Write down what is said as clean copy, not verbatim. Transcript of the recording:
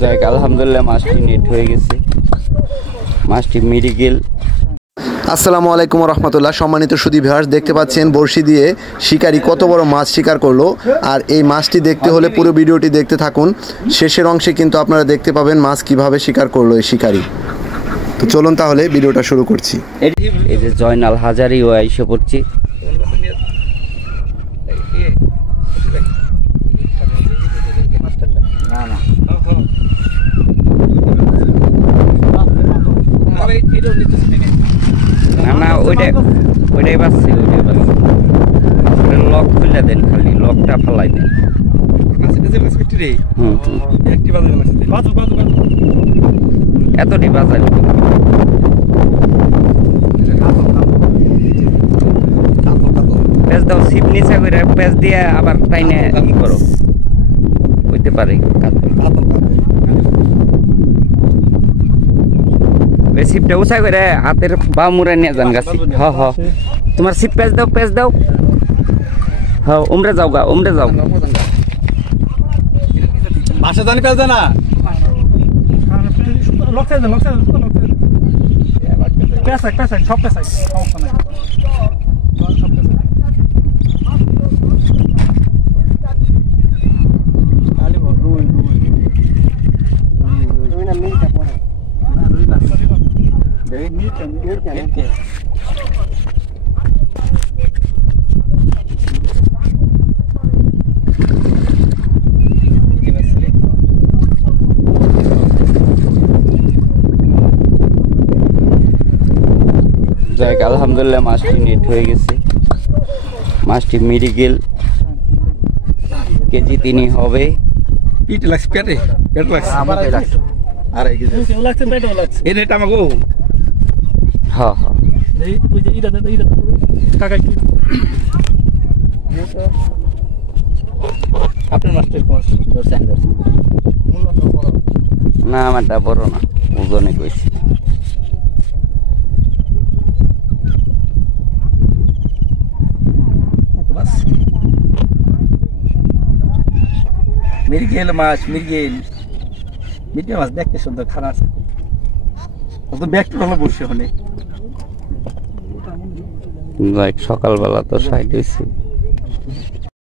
যাক আলহামদুলিল্লাহ মাছটি নেট হয়ে গেছে, মাছটি মৃগেল। আসসালামু আলাইকুম রহমতুল্লাহ। সম্মানিত সুধী ভিউয়ার্স, দেখতে পাচ্ছেন বড়শি দিয়ে শিকারি কত বড় মাছ শিকার করলো। আর এই মাছটি দেখতে হলে পুরো ভিডিওটি দেখতে থাকুন। শেষের অংশে কিন্তু আপনারা দেখতে পাবেন মাছ কিভাবে শিকার করলো এই শিকারি। তো চলুন তাহলে ভিডিওটা শুরু করছি। এই যে জয়নাল হাজারি ও এসে পড়ছি। না না ওইটাই বাঁচছে, লক খুলে দেন, খালি লকটা ফালাই দেন। এতটি বাজার পেঁচ দাও, সিপ নিচে করে পেঁচ দিয়ে আবার টাইনে কি করো হইতে পারে। সিপটা উঁচা করে হাতের বা মুড়ে নিয়ে যান গাছি। হ হ তোমার সিপ পেঁচ দাও হ উমরে যাও গা, উমরে যাও। বাসা জানি পেঁচ দেয় না, সব পেঁচাই সমস্যা নাই। যাক আলহামদুলিল্লাহ মাছটি নেট হয়ে গেছে, মাছটি মৃগেল, কেজি 3 হবে। পিঠ লাগছে, পেটে লাগছে, আড়াই কেজি লাগছে, পেটেও লাগছে। এই নেট আমাকে হ্যাঁ হ্যাঁ আপনার মাস্টার না আমারটা বড় না, ওজনে কইছি। মৃগেল মাছ, মৃগেল মাছ দেখতে সুন্দর, খারাপ আছে ব্যাগটা ভালো বসে হলে। সকালবেলা তো সাইড হয়েছে।